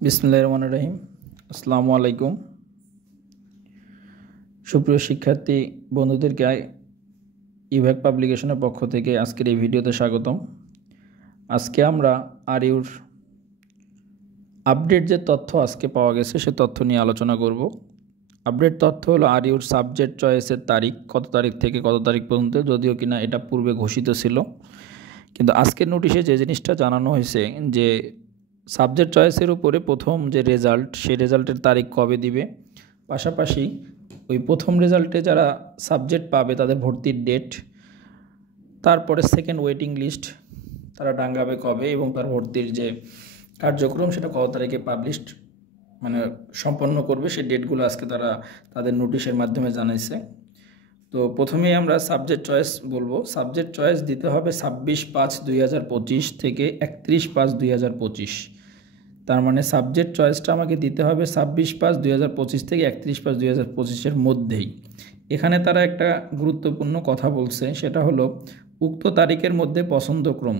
বিসমিল্লাহির রহমানির রহিম। আসসালামু আলাইকুম। সুপ্রিয় শিক্ষার্থী বন্ধুদেরকে ইভ্যাক পাবলিকেশনের পক্ষ থেকে আজকের এই ভিডিওতে স্বাগতম। আজকে আমরা আরইউর আপডেট যে তথ্য আজকে পাওয়া গেছে সে তথ্য নিয়ে আলোচনা করব। আপডেট তথ্য হলো আরইউর সাবজেক্ট চয়েসের তারিখ, কত তারিখ থেকে কত তারিখ পর্যন্ত, যদিও কিনা এটা পূর্বে ঘোষিত ছিল, কিন্তু আজকের নোটিশে যে জিনিসটা জানানো হয়েছে যে সাবজেক্ট চয়েসের উপরে প্রথম যে রেজাল্ট, সেই রেজাল্টের তারিখ কবে দিবে, পাশাপাশি ওই প্রথম রেজাল্টে যারা সাবজেক্ট পাবে তাদের ভর্তির ডেট, তারপরে সেকেন্ড ওয়েটিং লিস্ট তারা টাঙ্গাবে কবে, এবং তার ভর্তির যে কার্যক্রম সেটা কত তারিখে পাবলিশড সম্পন্ন করবে, সেই ডেটগুলো আজকে তারা তাদের নোটিশের মাধ্যমে জানাইছে। তো প্রথমেই আমরা সাবজেক্ট চয়েস বলবো। সাবজেক্ট চয়েস দিতে হবে 26/5/2025 থেকে 31/5/2025। তার মানে সাবজেক্ট চয়েসটা আমাকে দিতে হবে 26/5/2025 থেকে 31/5/2025 মধ্যেই। এখানে তারা একটা গুরুত্বপূর্ণ কথা বলছে, সেটা হলো উক্ত তারিখের মধ্যে পছন্দক্রম।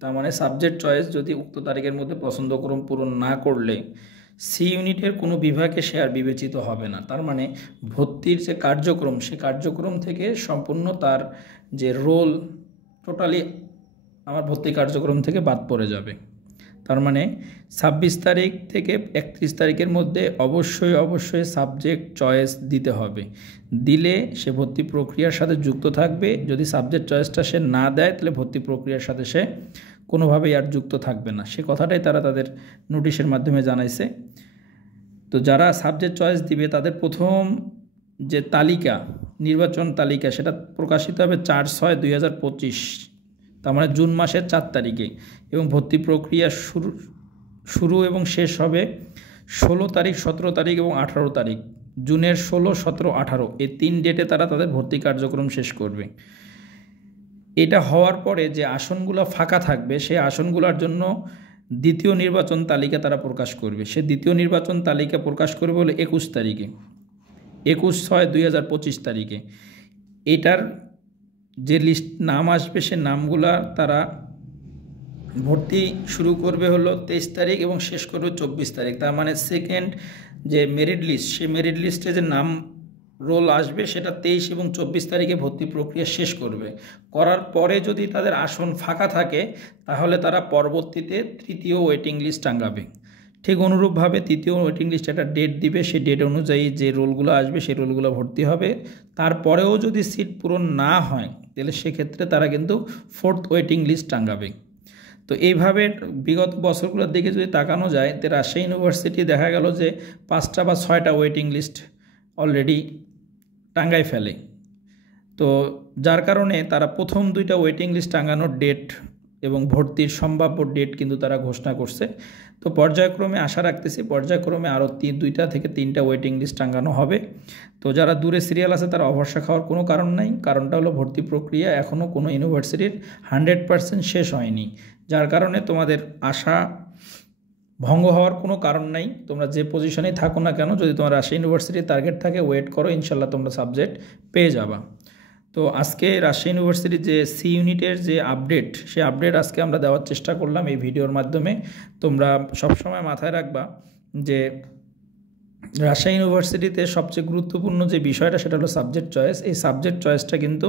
তার মানে সাবজেক্ট চয়েস যদি উক্ত তারিখের মধ্যে পছন্দক্রম পূরণ না করলে সি ইউনিটের কোনো বিভাগে সে আর বিবেচিত হবে না। তার মানে ভর্তির যে কার্যক্রম, সে কার্যক্রম থেকে সম্পূর্ণ তার যে রোল টোটালি আমার ভর্তি কার্যক্রম থেকে বাদ পড়ে যাবে। তার মানে 26 তারিখ থেকে 31 তারিখের মধ্যে অবশ্যই সাবজেক্ট চয়েস দিতে হবে। দিলে সে ভর্তি প্রক্রিয়ার সাথে যুক্ত থাকবে। যদি সাবজেক্ট চয়েসটা সে না দেয় তাহলে ভর্তি প্রক্রিয়ার সাথে সে কোনোভাবেই আর যুক্ত থাকবে না। সে কথাটাই তারা তাদের নোটিশের মাধ্যমে জানাইছে। তো যারা সাবজেক্ট চয়েস দিবে তাদের প্রথম যে তালিকা, নির্বাচন তালিকা, সেটা প্রকাশিত হবে 4/6/2025, তার মানে জুন মাসের 4 তারিখে, এবং ভর্তি প্রক্রিয়া শুরু এবং শেষ হবে 16 তারিখ, 17 তারিখ এবং 18 তারিখ। জুনের 16, 17, 18 এই 3 ডেটে তারা তাদের ভর্তি কার্যক্রম শেষ করবে। এটা হওয়ার পরে যে আসনগুলো ফাঁকা থাকবে সেই আসনগুলোর জন্য দ্বিতীয় নির্বাচন তালিকা তারা প্রকাশ করবে। সে দ্বিতীয় নির্বাচন তালিকা প্রকাশ করবে হলো 21 তারিখে, 21/6/2025 তারিখে। এটার যে লিস্ট নাম আসবে সে নামগুলা তারা ভর্তি শুরু করবে হলো 23 তারিখ এবং শেষ করবে 24 তারিখ। তার মানে সেকেন্ড যে মেরিট লিস্ট, সেই মেরিট লিস্টে যে নাম রোল আসবে সেটা 23 এবং 24 তারিখে ভর্তি প্রক্রিয়া শেষ করবে। করার পরে যদি তাদের আসন ফাঁকা থাকে তাহলে তারা পরবর্তীতে তৃতীয় ওয়েটিং লিস্ট টাঙ্গাবে। ঠিক অনুরূপভাবে তৃতীয় ওয়েটিং লিস্ট একটা ডেট দিবে, সেই ডেট অনুযায়ী যে রোলগুলো আসবে সেই রোলগুলো ভর্তি হবে। তারপরেও যদি সিট পূরণ না হয় তাহলে সেক্ষেত্রে তারা কিন্তু ফোর্থ ওয়েটিং লিস্ট টাঙ্গাবে। তো এইভাবে বিগত বছরগুলোর দিকে যদি তাকানো যায় তো রাজশাহী ইউনিভার্সিটি দেখা গেল যে 5টা বা 6টা ওয়েটিং লিস্ট অলরেডি টাঙ্গায় ফেলে। তো যার কারণে তারা প্রথম 2টা ওয়েটিং লিস্ট টাঙ্গানোর ডেট এবং ভর্তির সম্ভাব্য ডেট কিন্তু তারা ঘোষণা করছে। তো পর্যায়ক্রমে আশা রাখতেছি পর্যায়ক্রমে আরও 2টা থেকে 3টা ওয়েটিং লিস্ট টাঙ্গানো হবে। তো যারা দূরে সিরিয়াল আছে তারা অবসর খাওয়ার কোনো কারণ নাই। কারণটা হলো ভর্তি প্রক্রিয়া এখনও কোনো ইউনিভার্সিটির 100% শেষ হয়নি, যার কারণে তোমাদের আশা ভঙ্গ হওয়ার কোনো কারণ নাই। তোমরা যে পজিশনেই থাকো না কেন, যদি তোমার রাজশাহী ইউনিভার্সিটির টার্গেট থাকে ওয়েট করো, ইনশাল্লাহ তোমরা সাবজেক্ট পেয়ে যাবা। তো আজকে রাজশাহী ইউনিভার্সিটির যে সি ইউনিটের যে আপডেট, সেই আপডেট আজকে আমরা দেওয়ার চেষ্টা করলাম এই ভিডিওর মাধ্যমে। তোমরা সবসময় মাথায় রাখবা যে রাজশাহী ইউনিভার্সিটিতে সবচেয়ে গুরুত্বপূর্ণ যে বিষয়টা সেটা হলো সাবজেক্ট চয়েস। এই সাবজেক্ট চয়েসটা কিন্তু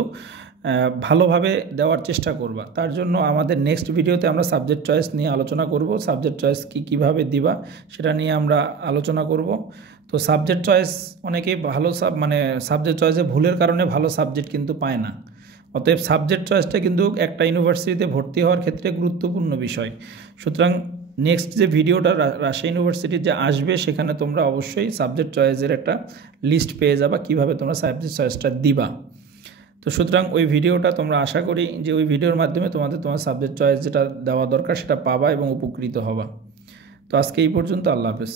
ভালোভাবে দেওয়ার চেষ্টা করবা। তার জন্য আমাদের নেক্সট ভিডিওতে আমরা সাবজেক্ট চয়েস নিয়ে আলোচনা করব। সাবজেক্ট চয়েস কীভাবে দিবা সেটা নিয়ে আমরা আলোচনা করব। তো সাবজেক্ট চয়েস অনেকেই ভালো সাবজেক্ট চয়েসে ভুলের কারণে ভালো সাবজেক্ট কিন্তু পায় না। অতএব সাবজেক্ট চয়েসটা কিন্তু একটা ইউনিভার্সিটিতে ভর্তি হওয়ার ক্ষেত্রে গুরুত্বপূর্ণ বিষয়। সুতরাং নেক্সট যে ভিডিওটা রাজশাহী ইউনিভার্সিটির যে আসবে সেখানে তোমরা অবশ্যই সাবজেক্ট চয়েসের একটা লিস্ট পেয়ে যাবা কীভাবে তোমরা সাবজেক্ট চয়েসটা দিবা। তো সুতরাং ওই ভিডিওটা তোমরা আশা করি যে ওই ভিডিওর মাধ্যমে তোমার সাবজেক্ট চয়েস যেটা দেওয়া দরকার সেটা পাবা এবং উপকৃত হবা। তো আজকে এই পর্যন্ত, আল্লাহ হাফেজ।